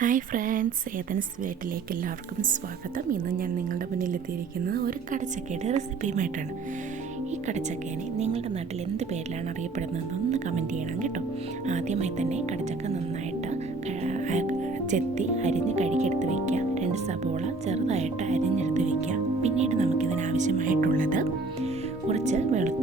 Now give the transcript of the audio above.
Hi friends, Athens വീട്ടിലേക്ക് എല്ലാവർക്കും സ്വാഗതം. ഇന്ന് ഞാൻ നിങ്ങളുടെ മുന്നിലെത്തിയിരിക്കുന്നത് ഒരു കടച്ചക്കയുടെ റെസിപ്പിയുമായിട്ടാണ്. ഈ കടച്ചക്കേനെ നിങ്ങളുടെ നാട്ടിൽ എന്ത് പേരിലാണ് അറിയപ്പെടുന്നതെന്നൊന്ന് കമൻറ്റ് ചെയ്യണം കേട്ടോ. ആദ്യമായി തന്നെ കടച്ചക്ക നന്നായിട്ട് ചെത്തി അരിഞ്ഞ് കഴുകിയെടുത്ത് വയ്ക്കുക. 2 സബോള ചെറുതായിട്ട് അരിഞ്ഞെടുത്ത് വയ്ക്കുക. പിന്നീട് നമുക്കിതിനാവശ്യമായിട്ടുള്ളത് കുറച്ച് വെളുത്തുള്ളി,